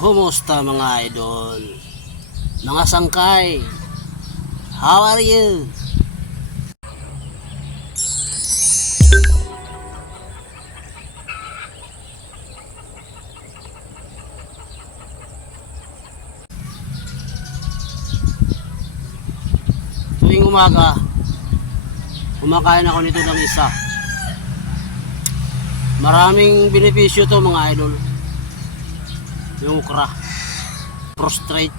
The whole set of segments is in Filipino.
Kumusta mga idol? Mga sangkay, how are you? Tuwing umaga, kumakain ako nito ng isa. Maraming benepisyo to mga idol. Yung ukra, prostrate,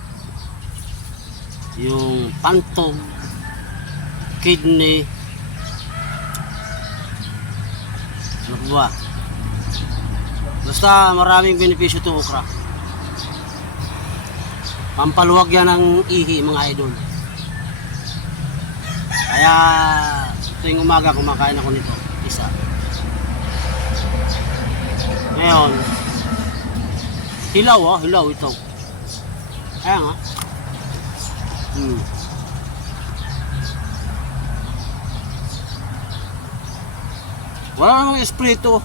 yung pantog, kidney, ano ba? Basta maraming benepisyo to ukra. Pampaluwag yan ng ihi mga idol. Kaya tuwing umaga kumakain ako nito, isa. Ngayon, hilaw oh, hilaw ito. Kaya nga. Hmm. Wala namang espiritu.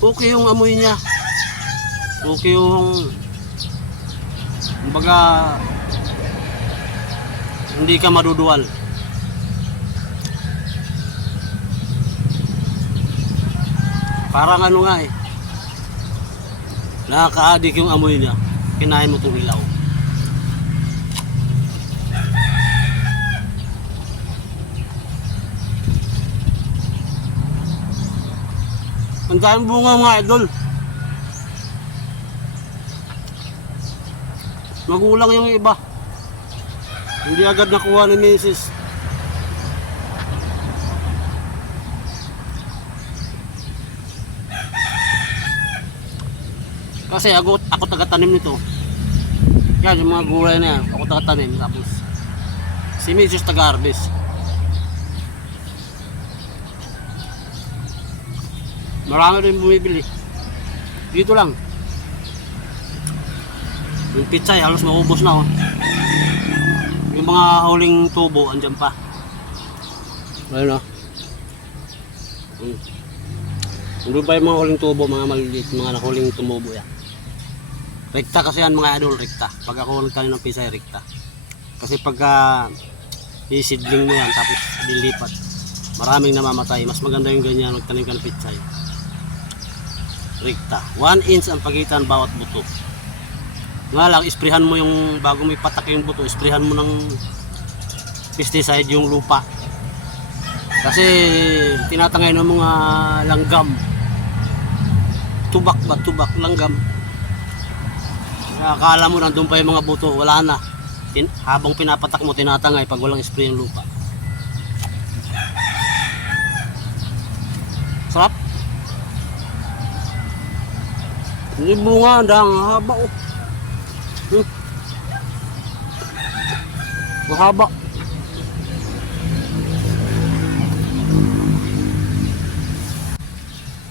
Okay yung amoy niya. Okay yung kumbaga hindi ka maduduwal. Parang ano nga eh. Nakaka-addict yung amoy niya. Kinain mo itong ilaw. Ang daming bunga mga idol. Magulang yung iba. Hindi agad nakuha ni Mrs. Kasi ako, ako taga-tanim nito. Yan, yung mga gulay na yan, ako taga-tanim. Tapos, si Mrs. taga-harvest. Marami rin bumibili. Dito lang. Yung pizza ay halos maubos na oh. Yung mga huling tubo andyan pa. Ayun oh. Hmm. Hindi pa yung mga huling tubo, mga maliliit, mga nahuling tumubo yan. Rekta kasi yan mga idol, rekta. Pag ako nagtanim ng pizza, rekta. Kasi pagka isidling mo yan, tapos dilipat, maraming namamatay. Mas maganda yung ganyan, magtanim ka ng pizza. Rekta. 1 inch ang pagitan bawat buto. Nga lang, isprihan mo yung, bago mo ipatak yung buto, isprihan mo ng pesticide yung lupa. Kasi tinatangay ng mga langgam. Tubak ba? Tubak, langgam. Akala mo nandun pa yung mga buto, wala na. Tin habang pinapatak mo, tinatangay pag walang spray yung lupa. Sarap. Hindi bunga, dang haba oh. Hmm. Mahaba.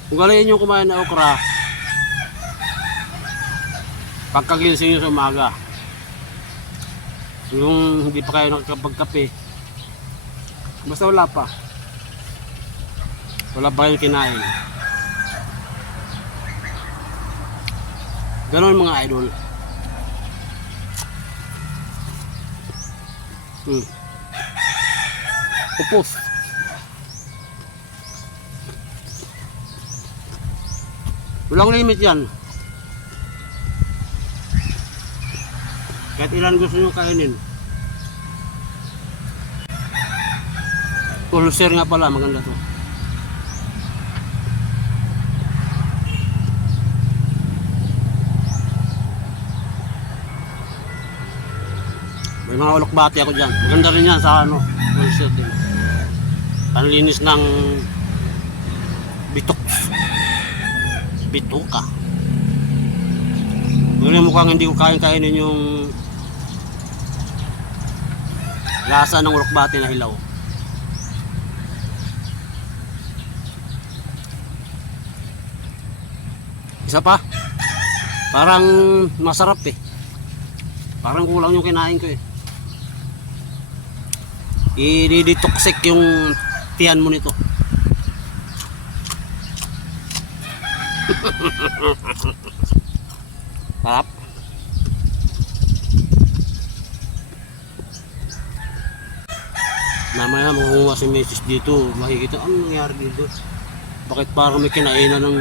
Galing nyo kumain ng okra, pagkagilising nyo sa umaga, yung hindi pa kayo nakakapagkape, basta wala pa. Wala pa kayong kinain. Ganon mga idol. Hmm. Upos. Walang limit yan. Kahit ilan gusto nyo kainin. Ulcer nga pala, maganda to. May mga ulokbati ako dyan. Maganda rin yan sa ano, ulcer din. Panlinis ng bitok. Bituka. Ngayon mukhang hindi ko kayang kainin yung lasa ng ulokbati na hilaw. Isa pa. Parang masarap eh. Parang kulang yung kinain ko eh. I-detoxic yung tiyan mo nito. Sarap. Mamaya makukuha si Mrs. dito. Makikita, ano nangyari dito? Bakit parang may kinainan ng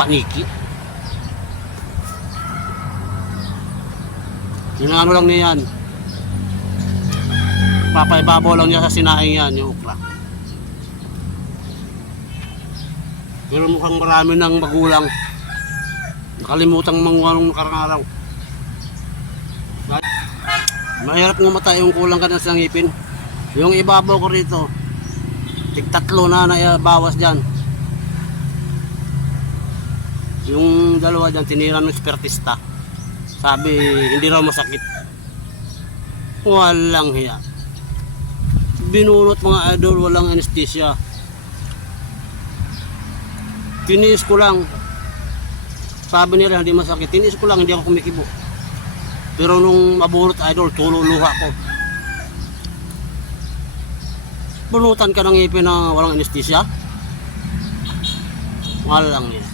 paniki? Yung ano lang niyan. Papaibabaw lang niya sa sinaing yan, yung ukra. Pero mukhang marami ng magulang. Nakalimutang manguha nung nakarang araw. Mahirap ngumatay yung kulang ka na sa ngipin. Yung ibabaw ko rito, tig tatlo na na bawas dyan. Yung dalawa dyan, tinira ng espertista. Sabi, hindi raw masakit. Walang hiya. Binunot mga idol, walang anesthesia. Tinis ko lang. Sabi nila, hindi masakit. Tinis ko lang, hindi ako kumikibo. Pero nung mabunot idol, tulo luha ko. Bunutan ka ng ngipin na walang anesthesia? Walang yan.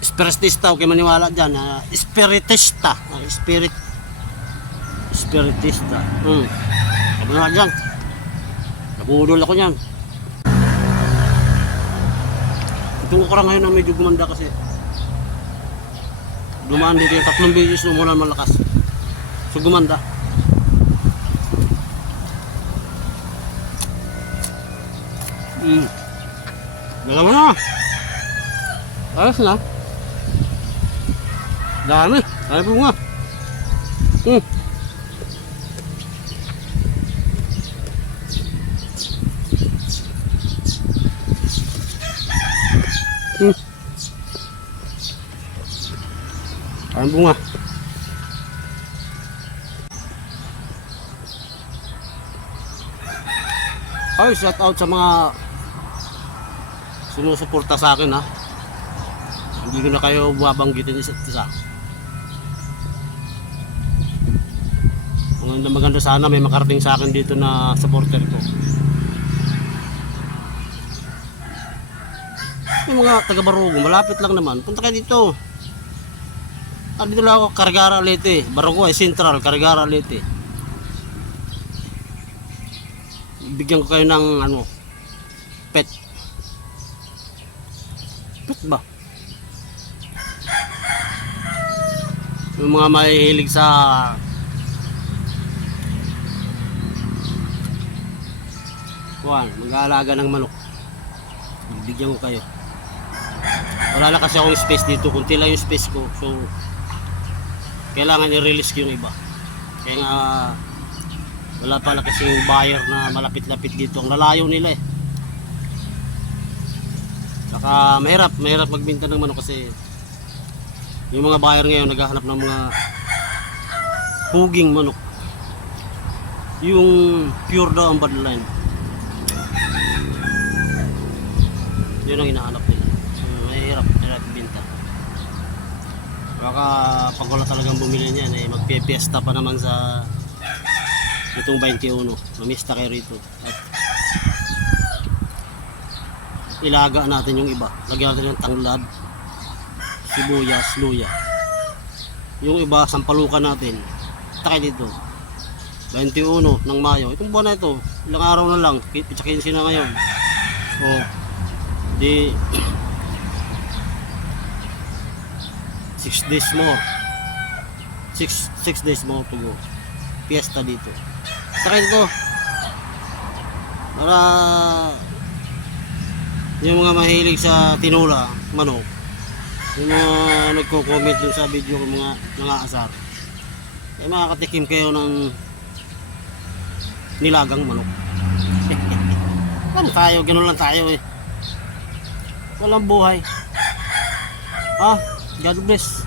Spiritista, okay maniwala dyan. ah, spiritista. Ah, spirit. Spiritista. Hmm. Sabi nga dyan. Nabudol ako niyan. Itong ko ngayon na medyo gumanda kasi. Dumaan dito yung tatlong beses umulan malakas. So gumanda. Mm. Dalawa na. Ayos na. Dami. Ay po nga. Ang bunga. Ay, shout out sa mga sumusuporta sa akin ha. Hindi ko na kayo babanggitin isa't isa. Maganda maganda sana may makarating sa akin dito na supporter ko. Yung mga taga Barugo, malapit lang naman. Punta kayo dito. Ah, dito lang ako, Cargara Leyte. Barugo ay Central, Cargara Leyte. Bigyan ko kayo ng ano, pet. Pet ba? Yung mga mahihilig sa Kuhan, mag-aalaga ng manok. Bigyan ko kayo. Wala na kasi akong space dito. Kunti lang yung space ko. So, kailangan i-release yung iba. Kaya nga, wala pala kasi yung buyer na malapit-lapit dito. Ang lalayo nila eh. Saka mahirap, mahirap magbinta ng manok kasi yung mga buyer ngayon naghahanap ng mga puging manok. Yung pure daw ang bloodline. Yun ang hinahanap Baka pag wala talagang bumili niyan, eh, magpipiesta pa naman sa itong 21. Mamista kayo rito. At ilaga natin yung iba. Lagyan natin ng tanglad, sibuyas, luya. Yung iba, sampalukan natin. Takay dito. 21 ng Mayo. Itong buwan na ito, ilang araw na lang. Pitsa 15 na ngayon. Oh. Di 6 days more. 6 6 days more to go. Fiesta dito. Saka dito. Para yung mga mahilig sa tinula, manok. Yung mga nagko-comment dun sa video ko mga nangaasar. Kaya makakatikim kayo ng nilagang manok. Ano tayo, ganun lang tayo eh. Walang buhay. Ah, God bless.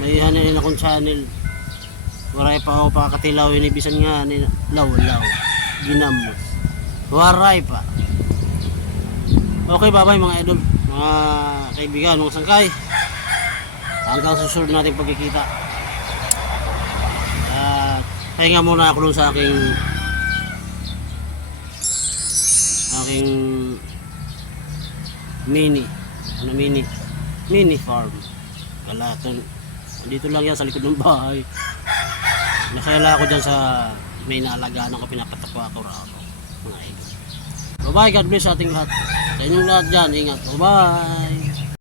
May hanin akong channel. Waray pa ako pakatilaw yun ibisan nga ni law-law. Ginamos. Waray pa. Okay, bye-bye mga idol. Mga kaibigan, mga sangkay. Hanggang susunod natin pagkikita. At pahinga muna ako sa aking aking mini ano mini mini farm. Galaton dito lang yan sa likod ng bahay. Nakayala ako dyan sa may naalagaan ako pinapatakwa ako raw. Mga ego bye bye God bless ating lahat. Sa inyong lahat dyan. Ingat. Bye bye